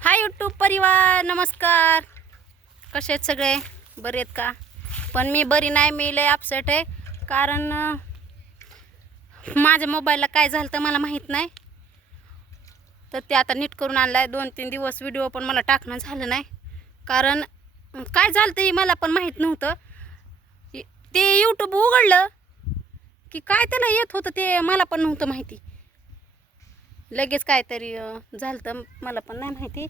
Hi YouTube परिवार नमस्कार. कसे आहेत सगळे? बरे आहेत का? पण मी बरी नाही मी लय अपसेट आहे. कारण माझ्या मोबाईलला काय झालं तर मला माहीत नाही. तर ते आता नीट करून आणलं आहे दोन तीन दिवस व्हिडिओ पण मला टाकणं झालं नाही. कारण काय झालं ते मला पण माहीत नव्हतं. ते यूट्यूब उघडलं की काय त्याला येत होतं ते मला पण नव्हतं माहिती. लगेच काहीतरी झालं तर मला पण नाही माहिती.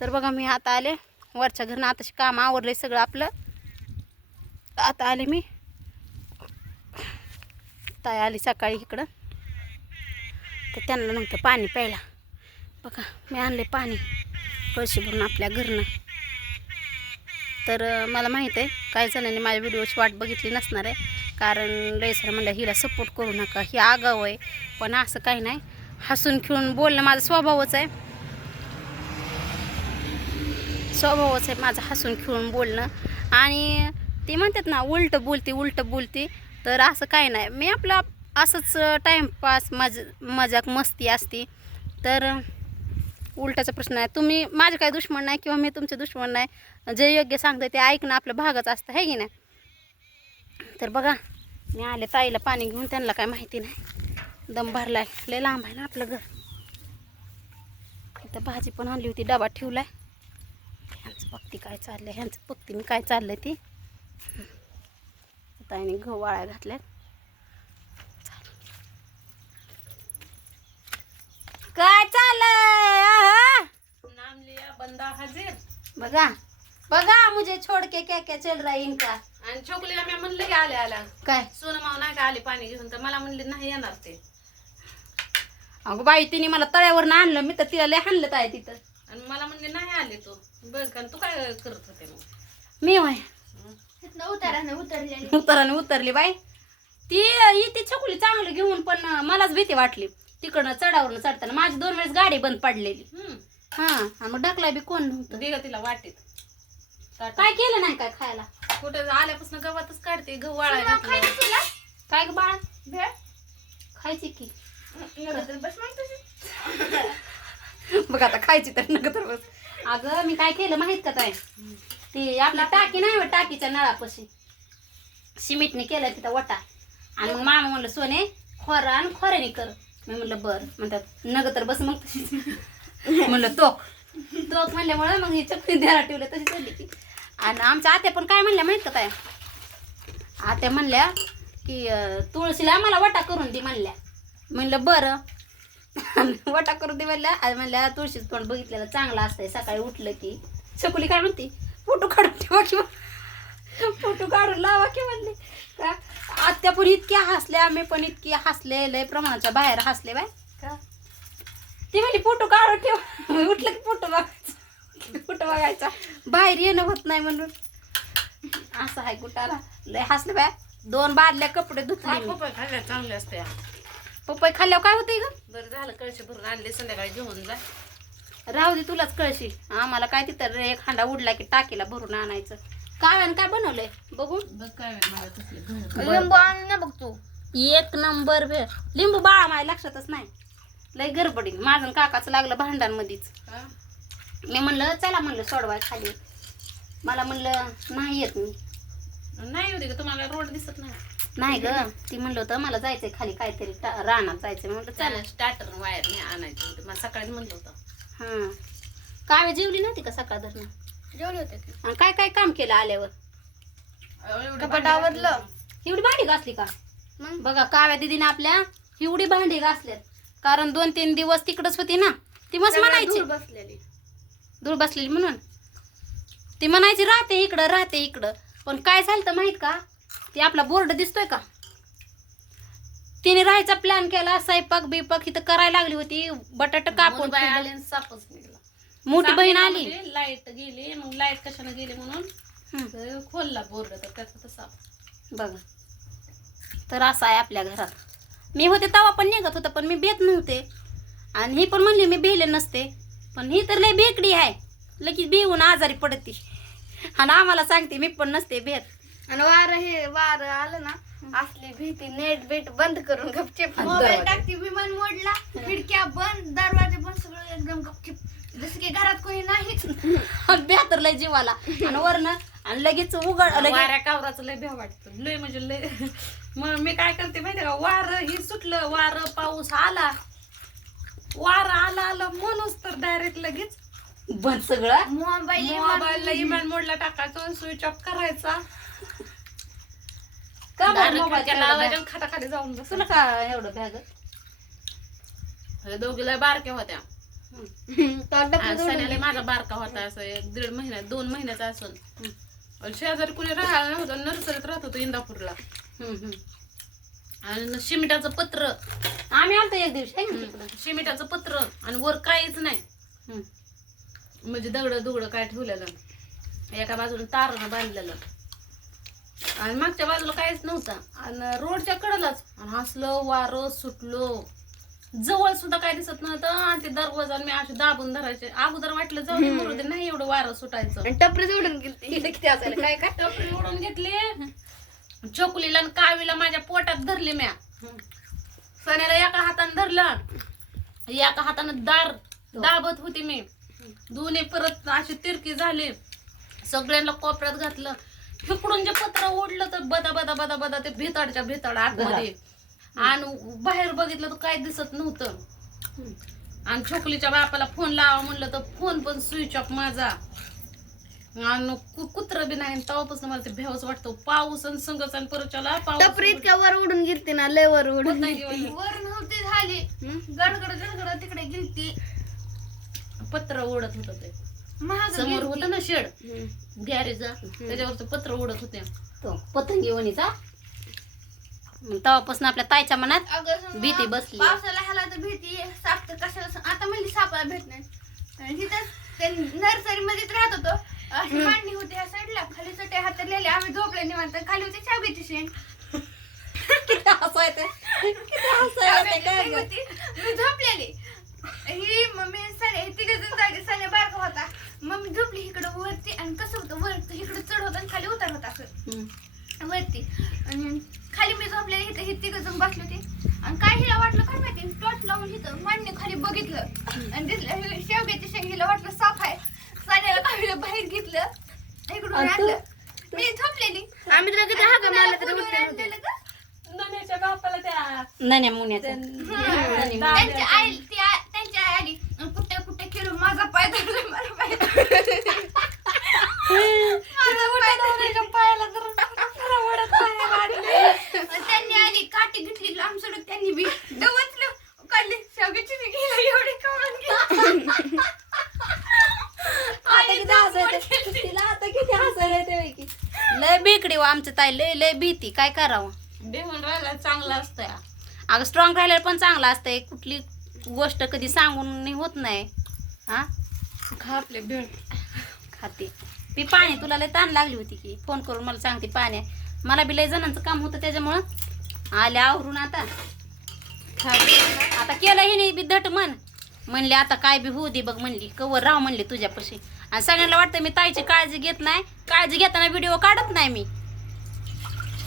तर बघा मी आता आले. वरच्या घरनं आताशी काम आवरले सगळं आपलं. आता आले मी. ताई आली सकाळी इकडं. तर त्यांना नव्हतं पाणी प्यायला. बघा मी आणले पाणी. कळशी भरून आपल्या घरनं. तर मला माहीत आहे काही जणांनी माझ्या व्हिडिओची वाट बघितली नसणार आहे. कारण लय सर म्हणलं हिला सपोर्ट करू नका. ही आगाव आहे. पण असं काही नाही. हसून खेळून बोलणं माझा स्वभावच आहे. स्वभावच आहे माझं हसून खेळून बोलणं. आणि ते म्हणतात ना उलटं बोलते उलटं बोलते. तर असं काही नाही. मी आपलं असंच टाईमपास मज मजाक मस्ती असते. तर उलटाचा प्रश्न आहे. तुम्ही माझे काय दुश्मन नाही किंवा मी तुमचे दुश्मन नाही. जे योग्य सांगतं ते ऐकणं आपलं भागच असतं आहे की नाही? तर बघा मी आले ताईला पाणी घेऊन त्यांना काय माहिती नाही. दम भरलाय. लय लांब आहे ना आपलं घर. इथं भाजी पण आणली होती डबा ठेवलाय. ह्यांचं बघती काय चाललंय ह्यांचं बघती मी काय चाललंय ती. ताईने गहू वाळ्या घातल्यात. काय चाललंय? आहा? नाम लिया बंदा हाजीर बघा बघा मुझे छोड़ के क्या क्या चल रहा है इनका. आणि छोकलीला मी म्हणलं की आले आला काय? सोनं माव नाही का आले पाणी घेऊन? तर मला म्हणले नाही येणार ते. अगं बाई तिने मला तळ्यावर आणलं मी तर तिला लय हाणलं आहे तिथं. आणि मला म्हणले नाही आले तू. बघ आणि तू काय करत होते मग? मी होय. उताराने उतरलेली. उतराने उतरली बाई. ती ती छकुली चांगली घेऊन पण मलाच भीती वाटली. तिकडनं चढावरनं चढताना माझी दोन वेळेस गाडी बंद पडलेली. हम्म. हा आणि मग ढकला बी कोण नव्हतं. दे ग तिला वाटेत. काय केलं नाही काय खायला? कुठं आल्यापासून गव्हातच काढते गहू वाळा घातला. काय ग बाळा? खायची की. बघ आता खायची तर नका तर बस. अगं मी काय केलं माहीत का काय ती आपली टाकी नाही टाकीच्या नळापाशी. सिमेंटने केलं तिथं वटा. आणि मग मामा म्हणलं सोने खोरा आणि खोऱ्याने कर. मी म्हणलं बर. म्हणतात नग तर बस मग तशीच. म्हणलं तोक. तोक म्हणल्यामुळं मग ही चपली द्यायला ठेवलं तशी चालली ती. आणि आमच्या आत्या पण काय म्हणल्या माहीत का काय आत्या म्हणल्या की तुळशीला मला वटा करून दे म्हणल्या. म्हणलं बरं. वटा करून दे म्हणल्या आणि म्हणल्या तुळशीचं तोंड बघितलेलं चांगलं असतंय. सकाळी उठलं की चकुली काय म्हणते? फोटो काढून ठेवा किंवा फोटो काढून लावा की म्हणले. का? आत्या पण इतक्या हसल्या मी पण इतकी हसले लय प्रमाणाच्या बाहेर हसले बाय का? ती म्हणली फोटो काढून ठेव. उठलं की फोटो बघायचा. फोटो बघायचा. बाहेर येणं होत नाही म्हणून. असं आहे कुठाला लय हसले बाय दोन बादल्या कपडे धुतले चांगले असते. पपई खाल्ल्यावर काय होतंय ग? बरं झालं कळशी भरून आणले संध्याकाळी घेऊन जा. राहू दे तुलाच कळशी. आम्हाला काय तिथं रे एक हांडा उडला की टाकीला भरून आणायचं. काय काय बनवलंय? बघू. बघ काय मला तसले घर. लिंबू आणून ना बघ तू. एक नंबर भे लिंबू बाळा माझ्या लक्षातच नाही. लय गडबडी. माझं आणि काकाचं लागलं भांड्यांमध्येच हा? मी म्हणलं चला म्हणलं सोडवाय खाली. मला म्हणलं नाही येत मी. नाही होते का तुम्हाला रोड दिसत नाही. नाही ग ती म्हणलं होतं मला जायचंय खाली काहीतरी टा- रानात जायचंय. म्हणलं चला. त्याला स्टार्टर वायर नाही आणायचे होते मला सकाळी म्हणलं होतं. हां. काय जेवली नव्हती का सकाळ धरणं? जेवले होते की. काय काय काम केलं आल्यावर? एवढं कपाट आवरलं? एवढी भांडी घासली का? मग? बघा काव्या दिदीने आपल्या एवढी भांडी घासल्यात. कारण दोन तीन दिवस तिकडच होती ना. ती मस्त म्हणायची. धूळ बसलेली. धूळ बसलेली म्हणून. ती म्हणायची राहते इकडं राहते इकडं. पण काय झालं तर माहीत का? ती आपला बोर्ड दिसतोय का? तिने राहायचा प्लॅन केला स्वयंपाक बिपाक इथं करायला लागली होती बटाट कापून मुलबाई आली ठेवलं. आणि सापच निघाला. मोठी बहीण आली. लाइट गेली मग लाइट कशाने गेली म्हणून? तर खोलला बोर्ड तर त्याचा तर साप. बघा. तर असं आहे आपल्या घरात. मी होते तेव्हा पण निघत होतं पण मी भेट नव्हते. आणि ही पण म्हणली मी भेले नसते. पण ही तर लय बेकडी आहे. लगेच बिहून आजारी पडती. आणि आम्हाला सांगते मी पण नसते भेट आणि वार हे वार आलं ना असली भीती नेट बेट बंद करून गपचिप आणि मोबाईल. टाकते विमान मोडला खिडक्या बंद दरवाजे बंद सगळं एकदम गपचिप. जसं की घरात कोणी नाहीच. बेहतरलंय जीवाला. आणि वरनं आणि लगेच उघड वाऱ्या कावराचं लय भ्या वाटतं. लय म्हणजे लय मग मी काय करते माहितीये का? वार ही सुटलं वार पाऊस आला. वार आला आला म्हणूच तर डायरेक्ट लगेच बंद सगळं. मोबाईल मोबाईलला इमान मोडला टाकायचा स्विच ऑफ करायचा. का बरं Direct मोबाईल खिडक्या ठेवला लावायच्या बॅग? आणि खाटाखाली जाऊन बस. तुला का एवढं बॅग? दोघीला बारक्या होत्या. सण्याला माझा बारका होता असं एक दीड महिना दोन महिन्याचा असून. आणि शेजारी कुणी राहायला नव्हतं नर्सरीत राहत होतो इंदापूरला. आणि शिमिटाचं पत्र. आम्ही आलतो एक दिवशी आहे ना तिकडं? शिमिटाचं पत्र आणि वर काहीच नाही. हम्म. म्हणजे दगड दुगड काय ठेवलेलं. एका बाजूला तारानं बांधलेलं. आणि मागच्या बाजूला काहीच नव्हतं. आणि रोडच्या कडलाच. आणि हसलं वारं सुटलो. जवळ सुद्धा काय दिसत नव्हतं. आणि ते दरवाजा मी असे दाबून धरायचे. अगोदर वाटलं जाऊ दे मरू दे नाही एवढं वारं सुटायचं. टपरी जोडून गेली किती असायला? काय काय? टपरी ओढून घेतली. चकुलीला आणि कावीला माझ्या पोटात धरली म्या. सण्याला एका हाताने धरलं. एका हातानं दार दाबत होती मी. दोन्ही परत अशी तिरकी झाली. सगळ्यांना कोपऱ्यात घातलं. इकडून जे पत्र ओढलं तर बदा बदा बदा बदा ते भिताडच्या भिताड आतमध्ये. आणि बाहेर बघितलं तर काय दिसत नव्हतं. आणि छोकलीच्या बापाला फोन लावा म्हणलं तर फोन पण स्विच ऑफ माझा. आणि कु- कुत्रं बी नाही. तेव्हापासून मला ते भेवच वाटतो. पाऊस आणि संगच आणि परच्याला पाऊस वर उडून गेलती ना? लय वर होत उडून नाही. वर नव्हती झाली. गडगड गडगड तिकडे गेलती. पत्र ओढत होत ते. समोर गेलती. होतं ना शेड. गॅरेज त्याच्यावरचं पत्र ओढत होते तो पतंगी वणीचा मग तेव्हापासून आपल्या ताईच्या मनात अगं भीती बसली. पावसाला ह्याला तर भीती साप तर कशाला स- आता म्हणजे सापाला भेट नाही. आणि तिथं ते नर्सरी मध्येच राहत होतो. अशी मांडणी होती ह्या साईडला. खाली चटे हातरलेले आम्ही झोपले निवांत. खाली होती चाबीची शेण. किती हसायचं. किती हसायचं काय गं? होती. मी झोपलेली. ही मम्मी साने तिघ जण जागे. साने बारका होता. मम्मी झोपली इकडं वरती आणि कसं होतं वर इकडं चढ होतं आणि खाली उतार होता असं. वरती. आणि खाली मी झोपलेली इथं हे तिघ जण बसले होते. आणि काय हिला वाटलं काय माहिती? टॉर्च लावून इथं मांडणे खाली बघितलं. आणि दिसलं हे शेवग्याच्या शेंगीला वाटलं साफ आहे. साड्याला काढलं बाहेर घेतलं. इकडून? आणलं. मी झोपलेली. आम्ही तुला किती हाका मारला तरी उठले नन्याच्या बापाला त्या. मुन्या. त्यांच्या आई ती आ- त्यांच्या आई आली आणि कुठे कुठे खेळून माझा पाय धरला मला पाय धरला. माझा पाय धरला पायाला धरून आणि त्यांनी आली काठी घेतली लांब सोडून त्यांनी बी डवचलं काढली शेवग्याची बी गेली एवढी कवळून गेली आता किती हसायचं तिला आता किती हसायला येते बाई. की. लय बिकडी आमचं ताई लय लय भीती. काय करावं? बेहून राहायला चांगलं असतं अगं स्ट्रॉंग राहिलेलं पण चांगलं असतंय. कुठली गोष्ट कधी सांगून होत नाही. हा? खा आपले भेळ खाते. मी पाणी तुला लय ताण लागली होती की. फोन करून मला सांगते पाणी. मला बी लय जणांचं काम होतं त्याच्यामुळं. आले आवरून आता. आता केलं हिने बी धट म्हण. म्हणले आता काय बी होऊ दे बघ म्हणली. कवर राव म्हणले तुझ्यापाशी. आणि सगळ्यांना वाटतं मी ताईची काळजी घेत नाही. काळजी घेताना व्हिडिओ काढत नाही मी.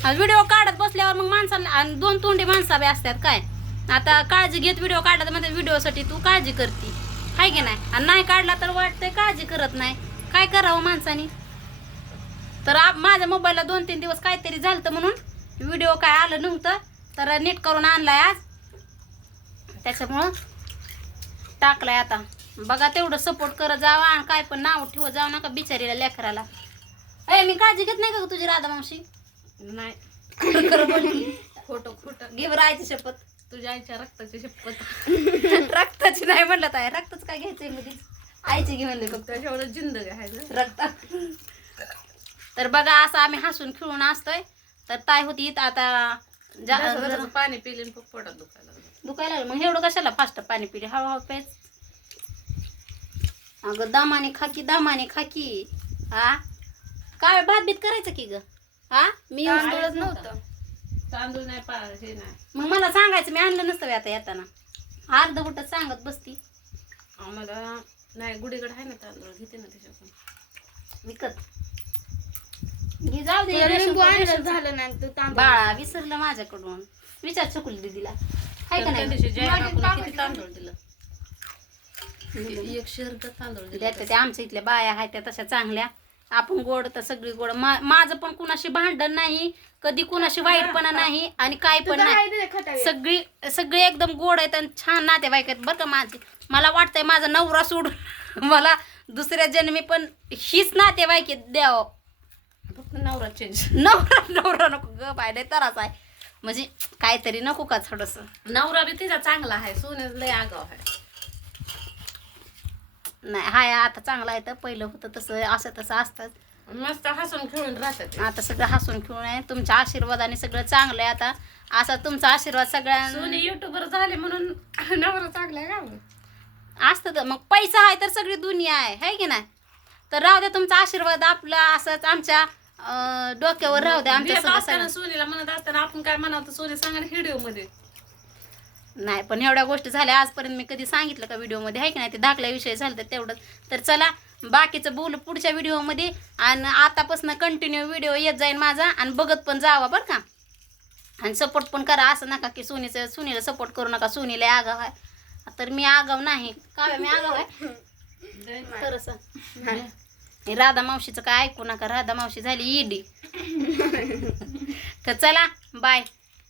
व्हिडिओ काढत बसल्यावर मग माणसाला आणि दोन तोंडी माणसा बी असतात काय. आता काळजी घेत व्हिडिओ काढत म्हणजे व्हिडिओसाठी तू काळजी करते. हाय की नाही? आणि नाही काढला तर वाटतंय काळजी करत नाही. काय करावं माणसानी? तर आप- माझ्या मोबाईलला दोन तीन दिवस काहीतरी झालं म्हणून व्हिडिओ काय आलं नव्हतं. तर नीट करून आणलाय आज. त्याच्यामुळं टाकलाय आता. बघा तेवढं सपोर्ट करत जावा आणि काय पण नाव ठेवत जाऊ नका बिचारीला लेकराला. अय मी काळजी घेत नाही का तुझी राधा मावशी नाही. खोटं खोटं. घे बरं आईची शपथ. तुझ्या आईच्या रक्ताची शपथ. रक्ताची नाही म्हणलं ताई रक्तच काय घ्यायचंयमध्ये आईची घे म्हणले फक्त. त्याच्यावर जिंदगी आहे रक्त. तर बघा असं आम्ही हसून खेळून असतोय. तर ताई होती आता जा- पाणी पिले पोटात दुखायला. दुखायला लागलं. मग एवढं कशाला फास्ट पाणी पिले? हळूहळू पेच अगं दामाने खाकी दामाने खाकी हा काय भात बीत करायचं की ग? हा मी नव्हतं. तांदूळ नाही पा हे नाही. मग मला सांगायचं मी आणलं नसतं आता येताना. अर्ध बुटच सांगत बसती. आम्हाला नाही गुडीकडे आहे ना तांदूळ घेते ना त्याच्याकडून. विकत. घे जाऊ दे तुला रेशन लिंबू कोण आणलं रेशनचं? झालं नाही तू तांदूळ. बाळा विसरलं माझ्याकडून. विचार चुकली दीदीला. हाय का तर त्या नाही? दिवशी किती तांदूळ दिलं? एक शहर तांदूळ दिले द्या त्या आमच्या इथल्या बाया आहेत त्या तशा चांगल्या. आपण गोड तर सगळी गोड. मा- माझं पण कुणाशी भांडण नाही कधी कुणाशी वाईटपणा नाही आणि काय पण नाही. सगळी सगळी एकदम गोड आहेत आणि छान नातेवाईक आहेत. बरं का माझी? मला वाटतंय माझा नवरा सोडून मला दुसऱ्या जन्मी पण हीच नातेवाईक आहेत द्यावं फक्त नवरा चेंज नवरा नवरा नको ग बाय तराच आहे. म्हणजे काहीतरी नको का थोडस? नवरा बी तिचा चांगला आहे सोन्याच लय आगाव आहे. नाही हाय आता चांगला आहे तर पहिलं होतं तसं असं तसं असतं मस्त हसून खेळून राहतात. आता सगळं हसून खेळून आहे. तुमच्या आशीर्वादाने सगळं चांगलं आहे आता. असा तुमचा आशीर्वाद सगळ्या सोने युट्यूबर झाले म्हणून नवरा चांगला आहे का असतं तर मग पैसा आहे तर सगळी दुनिया आहे है की नाही? तर राहू द्या तुमचा आशीर्वाद आपला असंच आमच्या अं, डोक्यावर राहू द्या आमच्या देत सगळं असताना सोनीला म्हणत असताना आपण काय म्हणावं सोने सांगा व्हिडिओमध्ये. नाही पण एवढ्या गोष्टी झाल्या. आजपर्यंत मी कधी सांगितलं का व्हिडिओमध्ये? आहे की नाही? ते दाखल्याविषयी झालं तर तेवढंच. तर चला बाकीचं बोलू पुढच्या व्हिडिओमध्ये. आणि आतापासून कंटिन्यू व्हिडिओ येत जाईल माझा आणि बघत पण जावा बरं का. आणि सपोर्ट पण करा असं नका की सुनीचं सुनीला सपोर्ट करू नका. सुनीला आगाव आहे. तर मी आगाव नाही. का मी आगाव आहे. खरंच हे राधा मावशीचं काय ऐकू नका. राधा मावशी झाली ईडी. तर चला बाय